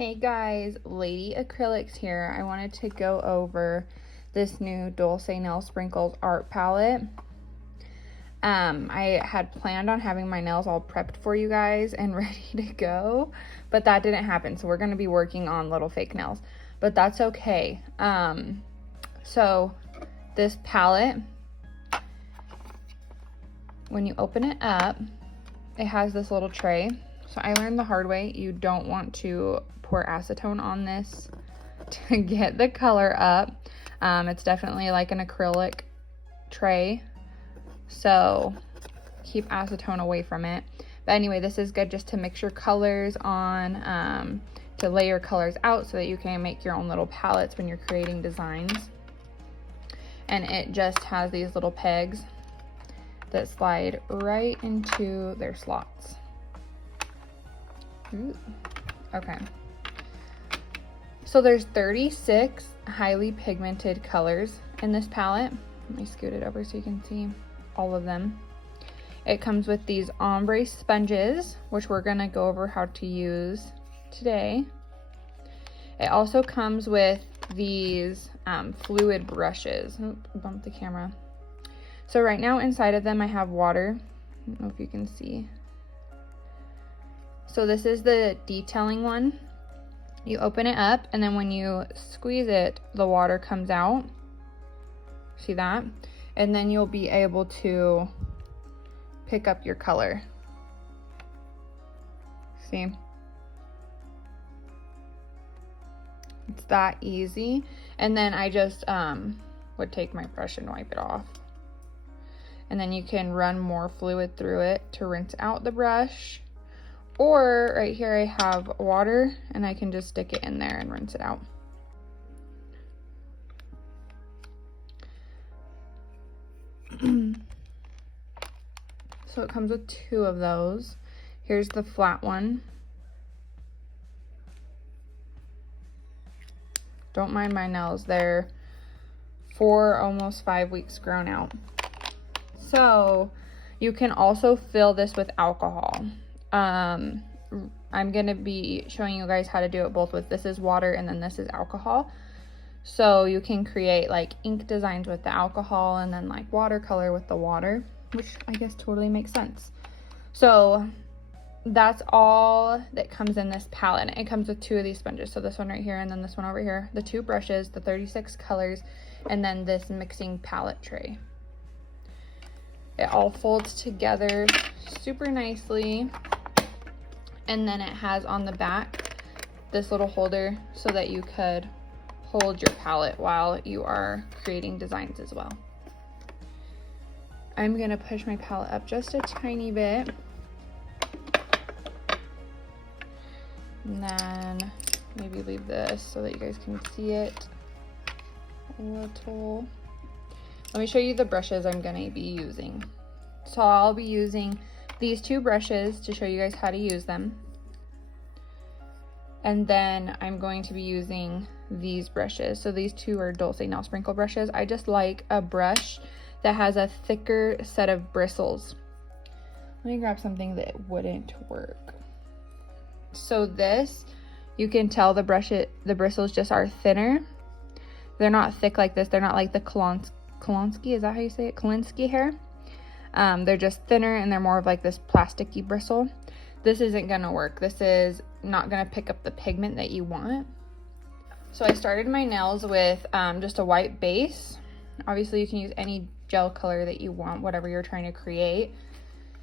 Hey guys, Lady Acrylics here. I wanted to go over this new Dulce Nail Sprinkles art palette. I had planned on having my nails all prepped for you guys and ready to go, but that didn't happen. So we're going to be working on little fake nails, but that's okay. So this palette, when you open it up, it has this little tray. So I learned the hard way, you don't want to pour acetone on this to get the color up. It's definitely like an acrylic tray, so keep acetone away from it. But anyway, this is good just to mix your colors on, to lay your colors out so that you can make your own little palettes when you're creating designs. And it just has these little pegs that slide right into their slots. Ooh. Okay. So there's 36 highly pigmented colors in this palette. Let me scoot it over so you can see all of them. It comes with these ombre sponges, which we're gonna go over how to use today. It also comes with these fluid brushes. Oop, bumped the camera. So right now inside of them I have water. I don't know if you can see. So this is the detailing one. You open it up and then when you squeeze it, the water comes out. See that? And then you'll be able to pick up your color. See? It's that easy. And then I just would take my brush and wipe it off. And then you can run more fluid through it to rinse out the brush. Or right here I have water and I can just stick it in there and rinse it out. So it comes with 2 of those. Here's the flat one. Don't mind my nails, they're 4, almost 5 weeks grown out. So you can also fill this with alcohol. I'm gonna be showing you guys how to do it both with, this is water and then this is alcohol. So you can create like ink designs with the alcohol and then like watercolor with the water, which I guess totally makes sense. So that's all that comes in this palette. And it comes with 2 of these sponges. So this one right here and then this one over here, the 2 brushes, the 36 colors, and then this mixing palette tray. It all folds together super nicely. And then it has on the back this little holder so that you could hold your palette while you are creating designs as well. I'm gonna push my palette up just a tiny bit. And then maybe leave this so that you guys can see it a little. Let me show you the brushes I'm gonna be using. So I'll be using these 2 brushes to show you guys how to use them. And then I'm going to be using these brushes. So these 2 are Dulce Nail Sprinkle brushes. I just like a brush that has a thicker set of bristles. Let me grab something that wouldn't work. So this, you can tell the bristles just are thinner. They're not thick like this. They're not like the Kolinsky, is that how you say it? Kolinsky hair. They're just thinner and they're more of like this plasticky bristle. This isn't gonna work. This is not gonna pick up the pigment that you want. So I started my nails with just a white base. Obviously you can use any gel color that you want, whatever you're trying to create.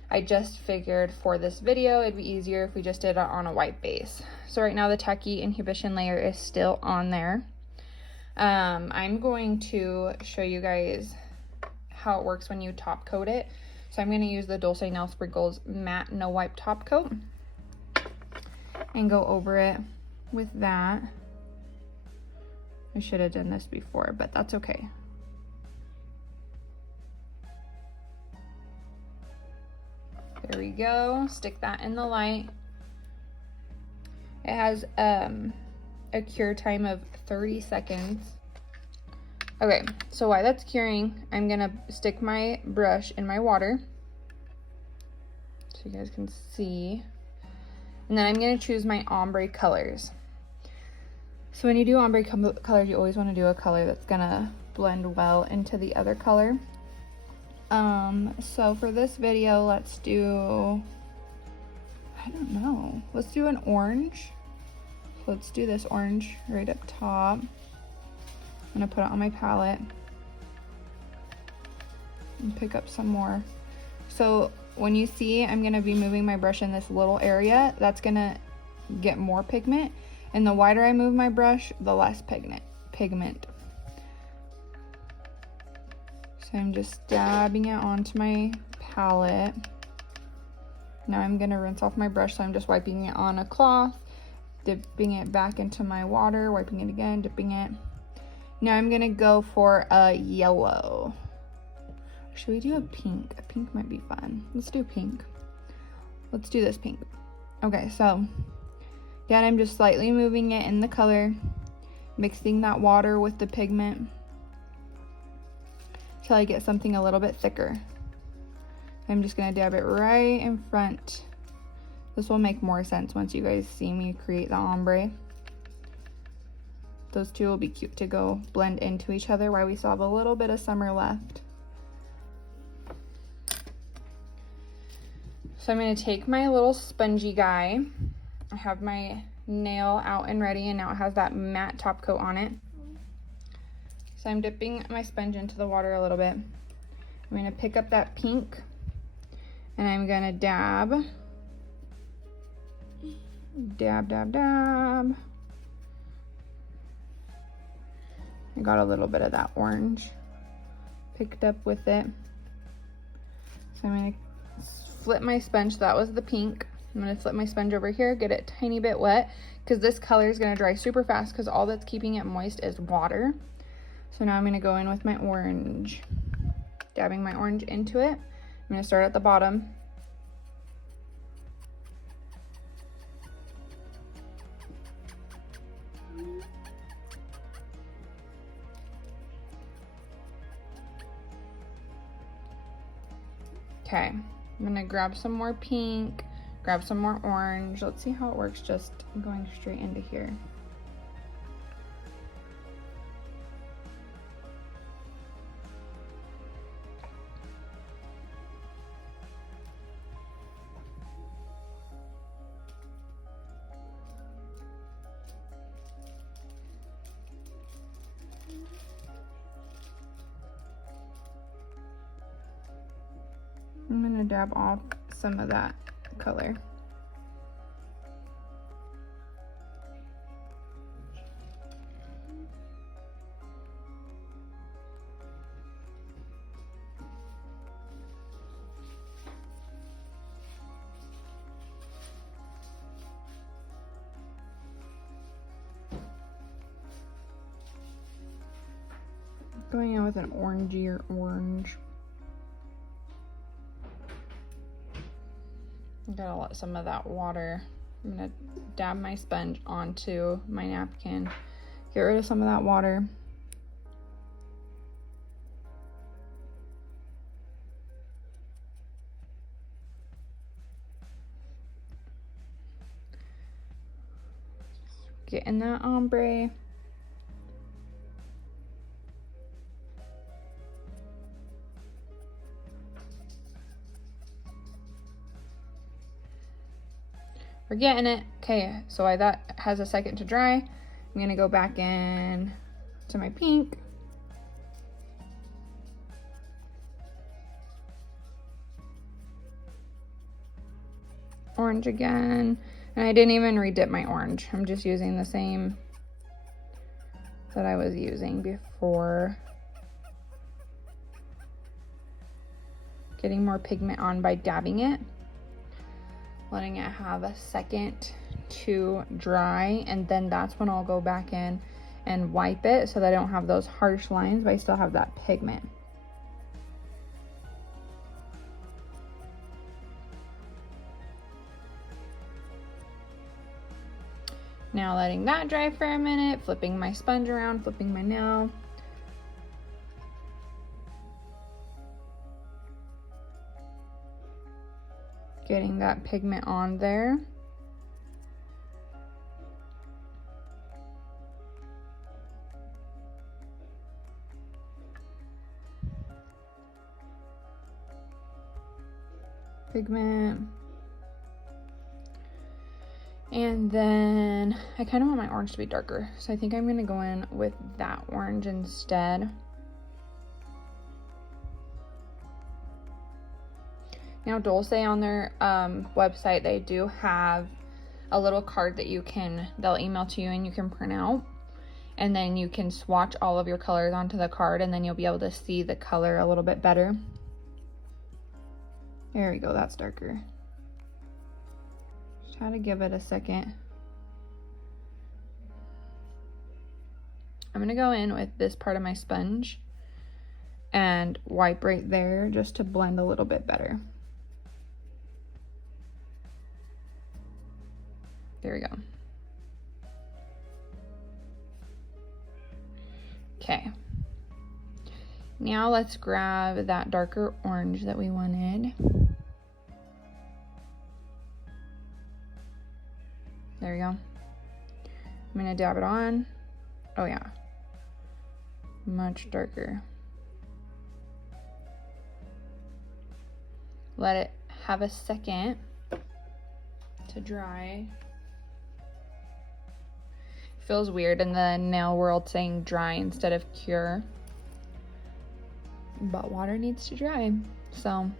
I just figured for this video it'd be easier if we just did it on a white base. So right now the tacky inhibition layer is still on there. I'm going to show you guys how it works when you top coat it. So I'm going to use the Dulce Nail Sprinkles matte no wipe top coat and go over it with that. I should have done this before, but that's okay. There we go. Stick that in the light. It has a cure time of 30 seconds. Okay, so while that's curing, I'm gonna stick my brush in my water so you guys can see. And then I'm gonna choose my ombre colors. So when you do ombre colors, you always want to do a color that's gonna blend well into the other color. So for this video, let's do, I don't know, let's do an orange. So let's do this orange right up top. I'm gonna put it on my palette and pick up some more. So when you see I'm gonna be moving my brush in this little area, that's gonna get more pigment. And the wider I move my brush, the less pigment. So I'm just dabbing it onto my palette. Now I'm gonna rinse off my brush, so I'm just wiping it on a cloth, dipping it back into my water, wiping it again, dipping it. Now I'm gonna go for a yellow. Should we do a pink? A pink might be fun. Let's do pink. Let's do this pink. Okay, so again, I'm just slightly moving it in the color, mixing that water with the pigment till I get something a little bit thicker. I'm just gonna dab it right in front. This will make more sense once you guys see me create the ombre. Those two will be cute to go blend into each other while we still have a little bit of summer left. So I'm gonna take my little spongy guy. I have my nail out and ready, and now it has that matte top coat on it. So I'm dipping my sponge into the water a little bit. I'm gonna pick up that pink and I'm gonna dab. Dab, dab, dab. I got a little bit of that orange picked up with it. So I'm gonna flip my sponge. That was the pink. I'm gonna flip my sponge over here, get it a tiny bit wet, because this color is gonna dry super fast because all that's keeping it moist is water. So now I'm gonna go in with my orange, dabbing my orange into it. I'm gonna start at the bottom. Okay, I'm gonna grab some more pink, grab some more orange. Let's see how it works just going straight into here. I'm gonna dab off some of that color. Going in with an orangier orange. I'm gonna let some of that water, I'm gonna dab my sponge onto my napkin, get rid of some of that water. Get in that ombre. We're getting it. Okay, so that has a second to dry. I'm gonna go back in to my pink. Orange again. And I didn't even redip my orange. I'm just using the same that I was using before. Getting more pigment on by dabbing it. Letting it have a second to dry, and then that's when I'll go back in and wipe it so that I don't have those harsh lines, but I still have that pigment. Now letting that dry for a minute, flipping my sponge around, flipping my nail. Getting that pigment on there. pigment. And then I kind of want my orange to be darker, so I think I'm going to go in with that orange instead. Now Dulce, on their website, they do have a little card that they'll email to you and you can print out. And then you can swatch all of your colors onto the card, and then you'll be able to see the color a little bit better. There we go, that's darker. Just try to give it a second. I'm gonna go in with this part of my sponge and wipe right there just to blend a little bit better. There we go. Okay. Now let's grab that darker orange that we wanted. There we go. I'm gonna dab it on. Oh yeah. Much darker. Let it have a second to dry. Feels weird in the nail world saying dry instead of cure, but water needs to dry, so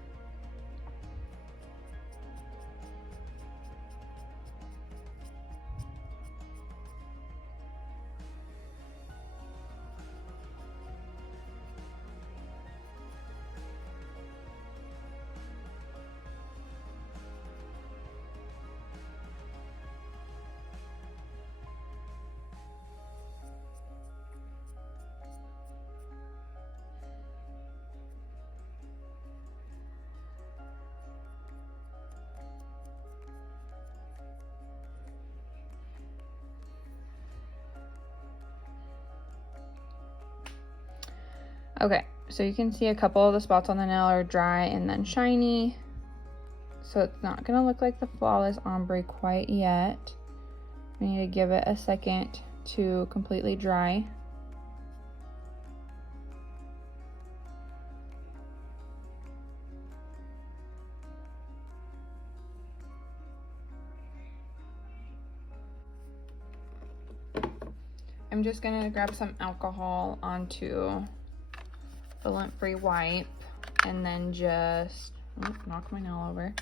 okay, so you can see a couple of the spots on the nail are dry and then shiny. So it's not gonna look like the flawless ombre quite yet. We need to give it a second to completely dry. I'm just gonna grab some alcohol onto the lint-free wipe and then just knock my nail over,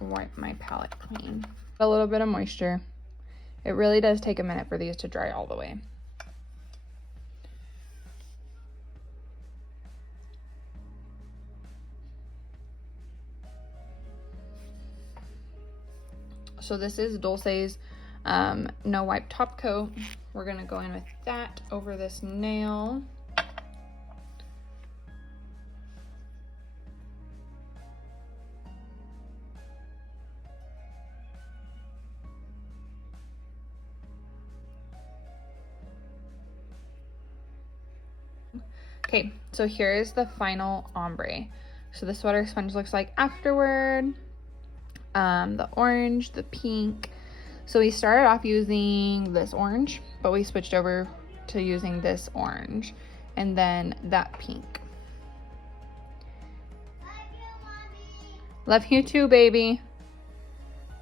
wipe my palette clean. A little bit of moisture. It really does take a minute for these to dry all the way. So this is Dulce's no wipe top coat. We're gonna go in with that over this nail. Okay, so here's the final ombre. So this is what our sponge looks like afterward. The orange, the pink. So we started off using this orange, but we switched over to using this orange and then that pink. Love you too, baby.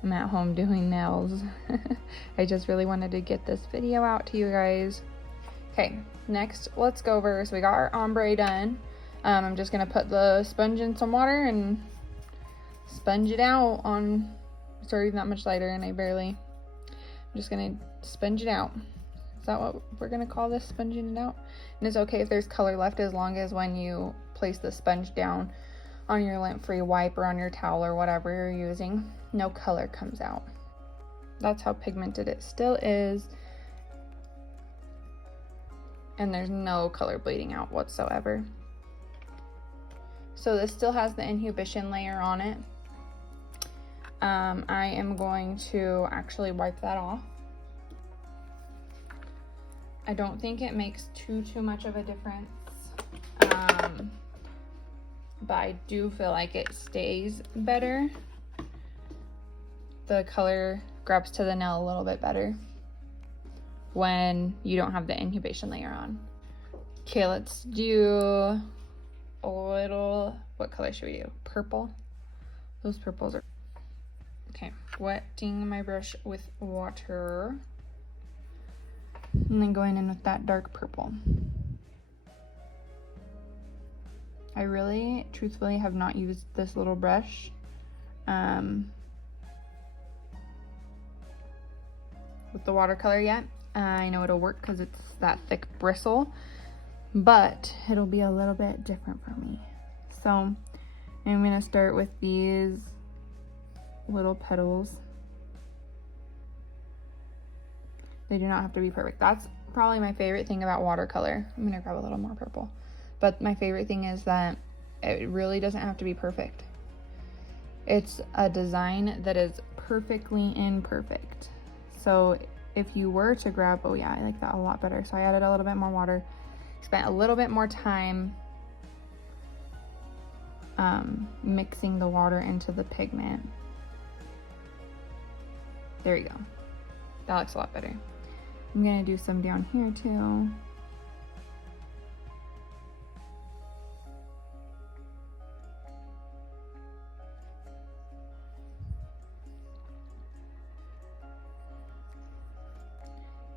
I'm at home doing nails. I just really wanted to get this video out to you guys. Okay, next let's go over, so we got our ombre done. I'm just gonna put the sponge in some water and sponge it out on, it's already that much lighter and I'm just gonna sponge it out. Is that what we're gonna call this, sponging it out? And it's okay if there's color left, as long as when you place the sponge down on your lint-free wipe or on your towel or whatever you're using, no color comes out. That's how pigmented it still is. And there's no color bleeding out whatsoever. So this still has the inhibition layer on it. I am going to actually wipe that off. I don't think it makes too much of a difference, but I do feel like it stays better. The color grabs to the nail a little bit better when you don't have the inhibition layer on. Okay, let's do a little, what color should we do? Purple. Those purples are... Okay, wetting my brush with water. And then going in with that dark purple. I really, truthfully, have not used this little brush with the watercolor yet. I know it'll work because it's that thick bristle, but it'll be a little bit different for me. So I'm gonna start with these little petals. They do not have to be perfect. That's probably my favorite thing about watercolor. I'm gonna grab a little more purple. But my favorite thing is that it really doesn't have to be perfect. It's a design that is perfectly imperfect. So if you were to grab, oh yeah, I like that a lot better. So I added a little bit more water, spent a little bit more time mixing the water into the pigment. There you go. That looks a lot better. I'm gonna do some down here too.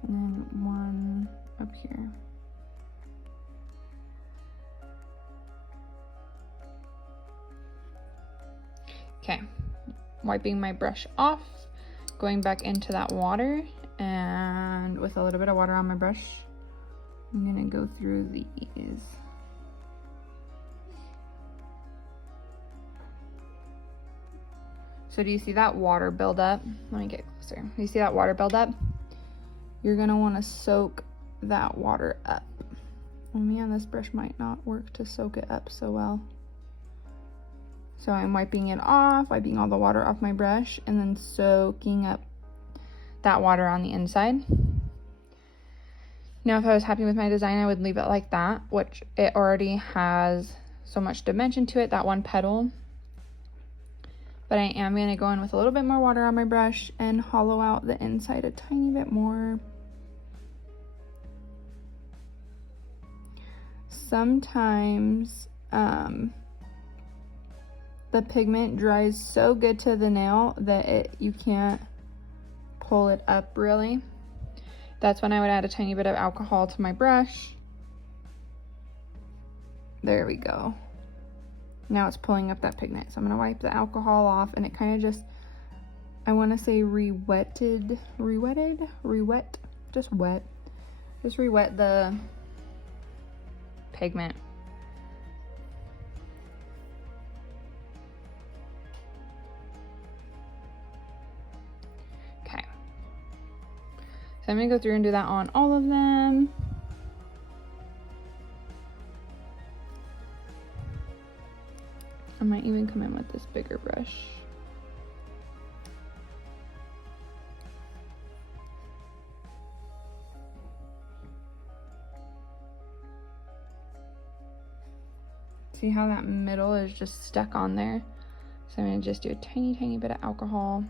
And then one up here. Okay, wiping my brush off, going back into that water, and with a little bit of water on my brush, I'm gonna go through these. So do you see that water build up? Let me get closer. Do you see that water build up? You're gonna wanna soak that water up. Oh man, this brush might not work to soak it up so well. So I'm wiping it off, wiping all the water off my brush, and then soaking up that water on the inside. Now, if I was happy with my design, I would leave it like that, which it already has so much dimension to it, that one petal. But I am gonna go in with a little bit more water on my brush and hollow out the inside a tiny bit more. Sometimes the pigment dries so good to the nail that you can't pull it up really. That's when I would add a tiny bit of alcohol to my brush. There we go. Now it's pulling up that pigment. So I'm gonna wipe the alcohol off, and it kind of just, I wanna say re-wet, just re-wet the pigment. Okay. So I'm gonna go through and do that on all of them. I might even come in with this bigger brush. See how that middle is just stuck on there? So I'm gonna just do a tiny, tiny bit of alcohol.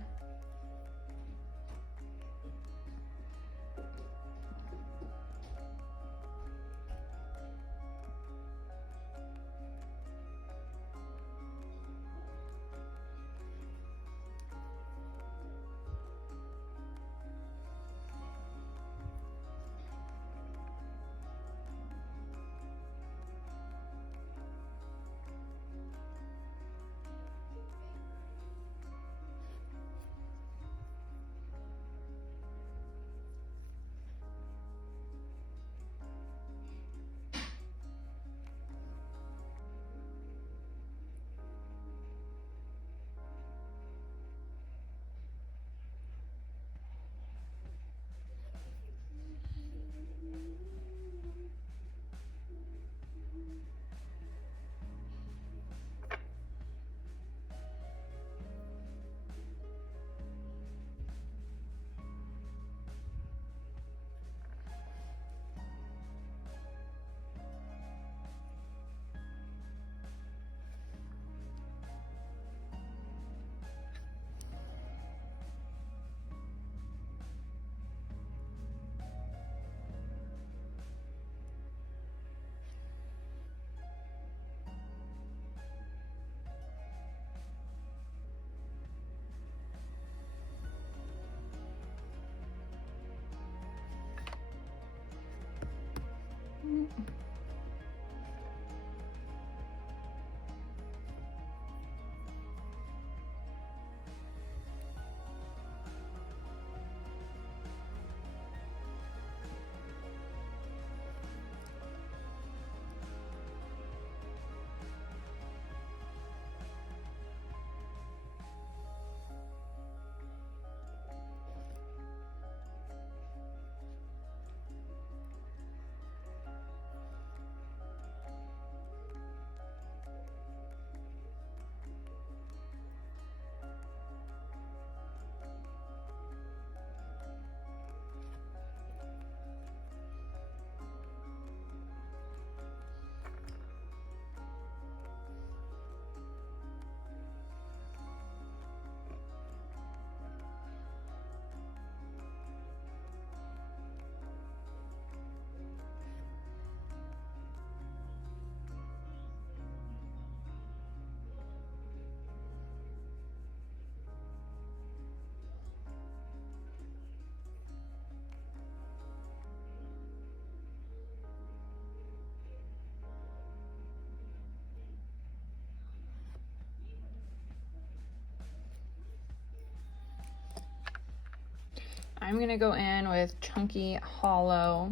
I'm gonna go in with Chunky Hollow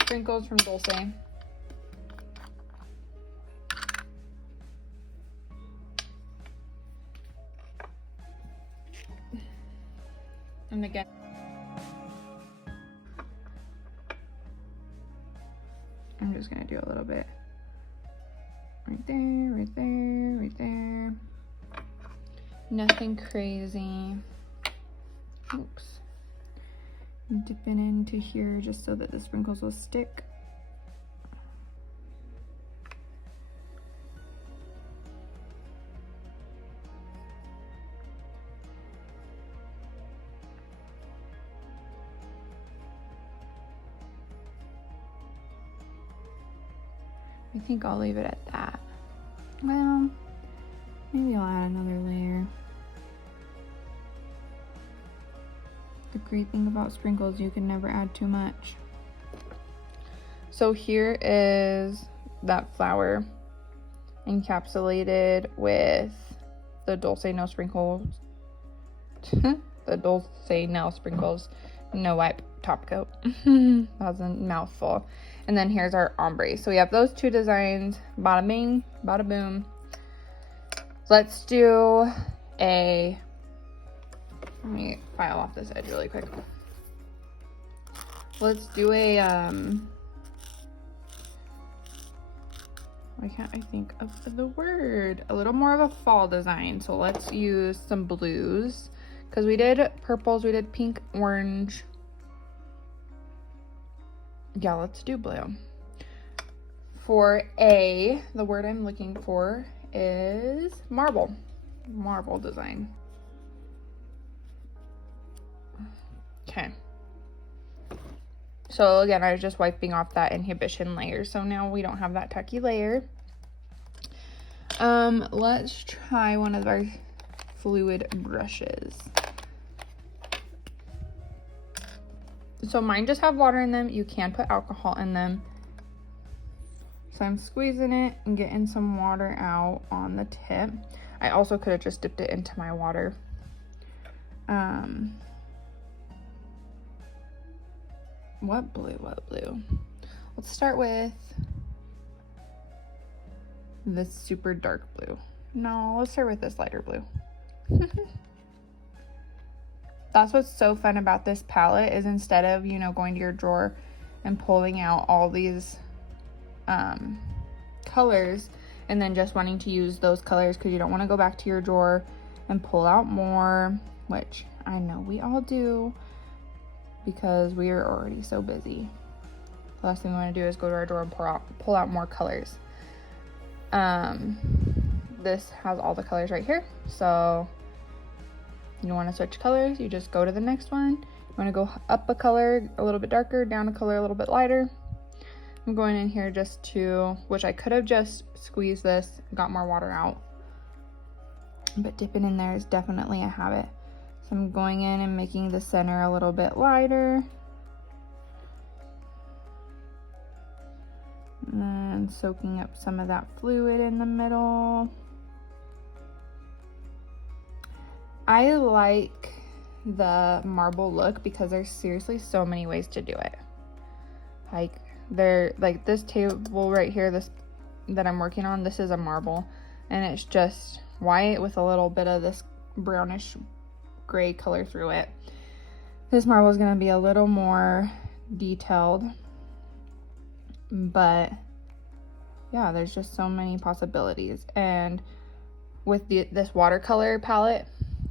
sprinkles from Dulce. And again, I'm just gonna do a little bit right there, right there, right there. Nothing crazy. Oops. I'm dipping into here just so that the sprinkles will stick. I think I'll leave it at that. Well, maybe I'll add another layer. The great thing about sprinkles, you can never add too much. So here is that flower encapsulated with the Dulce No Sprinkles, the Dulce Nail Sprinkles No Wipe top coat. That was a mouthful. And then here's our ombre. So we have those two designs, bada bing, bada boom. Let's do a, let me file off this edge really quick. Let's do a, why can't I think of the word? A little more of a fall design. So let's use some blues, because we did purples, we did pink, orange. Yeah, let's do blue. For A, the word I'm looking for is marble. Marble design. Okay. So again, I was just wiping off that inhibition layer. So now we don't have that tacky layer. Let's try one of our fluid brushes. So mine just have water in them. You can put alcohol in them. So I'm squeezing it and getting some water out on the tip. I also could have just dipped it into my water. What blue? Let's start with this super dark blue. No, let's start with this lighter blue. That's what's so fun about this palette, is instead of, you know, going to your drawer and pulling out all these colors and then just wanting to use those colors because you don't want to go back to your drawer and pull out more, which I know we all do because we are already so busy. The last thing we want to do is go to our drawer and pull out more colors. This has all the colors right here, so you don't want to switch colors, you just go to the next one. You want to go up a color a little bit darker, down a color a little bit lighter. I'm going in here just to, which I could have just squeezed this, got more water out, but dipping in there is definitely a habit. So I'm going in and making the center a little bit lighter. And soaking up some of that fluid in the middle. I like the marble look because there's seriously so many ways to do it. Like this table right here, this that I'm working on, this is a marble, and it's just white with a little bit of this brownish gray color through it. This marble is going to be a little more detailed, but yeah, there's just so many possibilities. And with this watercolor palette,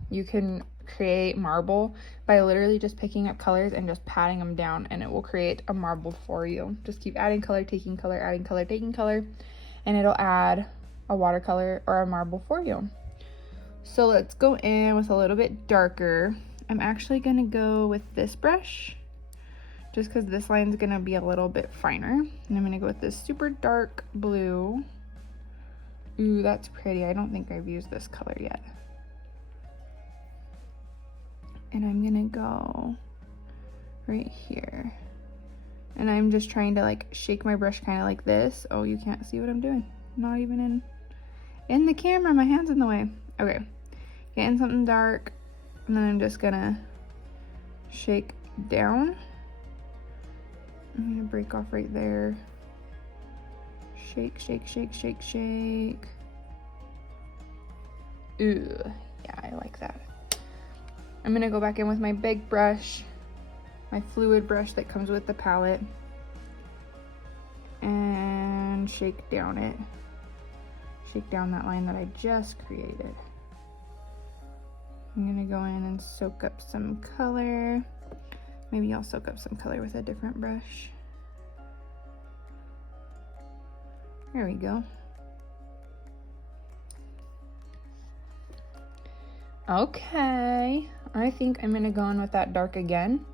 you can create marble by literally just picking up colors and just patting them down, and it will create a marble for you. Just keep adding color, taking color, adding color, taking color, and it'll add a watercolor or a marble for you. So let's go in with a little bit darker. I'm actually gonna go with this brush just because this line's gonna be a little bit finer. And I'm gonna go with this super dark blue. Ooh, that's pretty. I don't think I've used this color yet. And I'm gonna go right here. And I'm just trying to like shake my brush kind of like this. Oh, you can't see what I'm doing. Not even in the camera, my hand's in the way. Okay, getting something dark. And then I'm just gonna shake down. I'm gonna break off right there. Shake, shake, shake, shake, shake. Ooh, yeah, I like that. I'm gonna go back in with my big brush, my fluid brush that comes with the palette, and shake down that line that I just created. I'm gonna go in and soak up some color. Maybe I'll soak up some color with a different brush. There we go. Okay, I think I'm gonna go in with that dark again.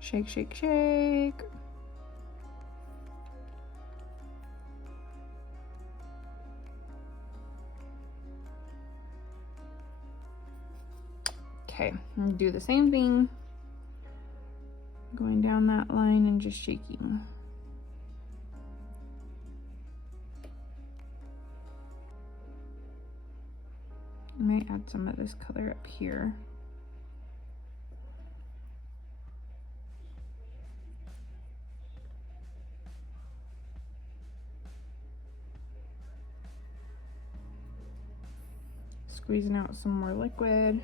Shake, shake, shake. Okay, I'm gonna do the same thing. Going down that line and just shaking. I might add some of this color up here. Squeezing out some more liquid.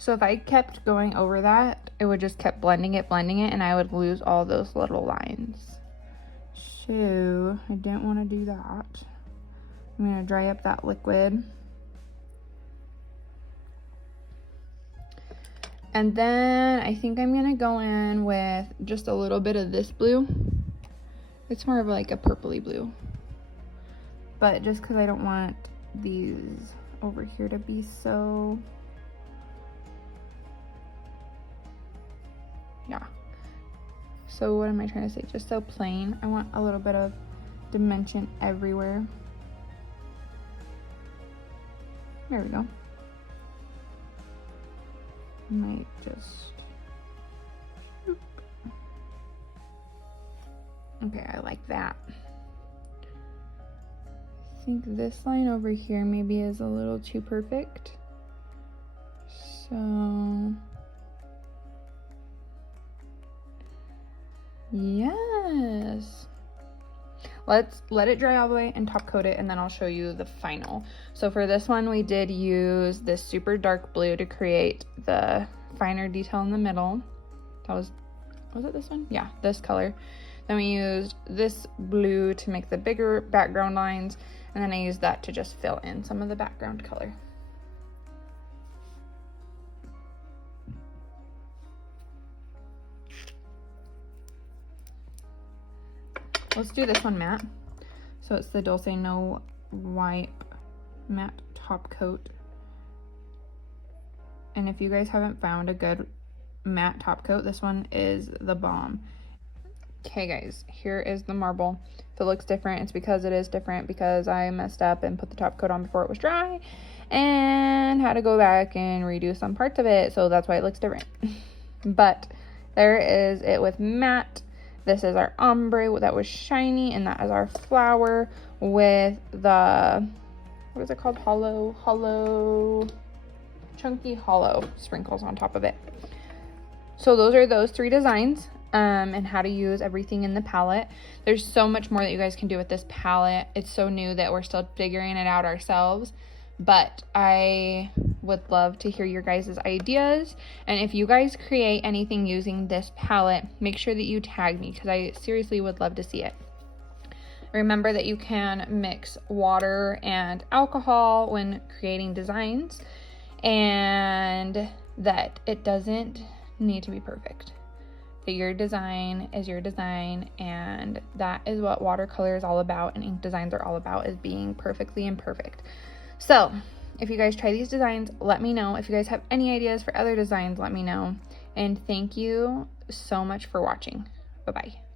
So if I kept going over that, it would just kept blending it, and I would lose all those little lines. So I didn't want to do that. I'm gonna dry up that liquid. And then I think I'm gonna go in with just a little bit of this blue. It's more of like a purpley blue. But just because I don't want these over here to be so... Yeah. So what am I trying to say? Just so plain. I want a little bit of dimension everywhere. There we go. I might just... Okay, I like that. I think this line over here maybe is a little too perfect. So... Yes. Let's let it dry all the way and top coat it, and then I'll show you the final. So for this one, we did use this super dark blue to create the finer detail in the middle. That was it this one? Yeah, this color. Then we used this blue to make the bigger background lines, and then I used that to just fill in some of the background color. Let's do this one matte. So it's the Dulce No Wipe Matte Top Coat. And if you guys haven't found a good matte top coat, this one is the bomb. Okay guys, here is the marble. If it looks different, it's because it is different, because I messed up and put the top coat on before it was dry and had to go back and redo some parts of it, so that's why it looks different. But there is it with matte. This is our ombre that was shiny, and that is our flower with the, what is it called? Chunky hollow sprinkles on top of it. So those are those 3 designs, and how to use everything in the palette. There's so much more that you guys can do with this palette. It's so new that we're still figuring it out ourselves, but I would love to hear your guys' ideas. And if you guys create anything using this palette, make sure that you tag me, because I seriously would love to see it. Remember that you can mix water and alcohol when creating designs, and that it doesn't need to be perfect. That your design is your design, and that is what watercolor is all about, and ink designs are all about, is being perfectly imperfect. So if you guys try these designs, let me know. If you guys have any ideas for other designs, let me know. And thank you so much for watching. Bye-bye.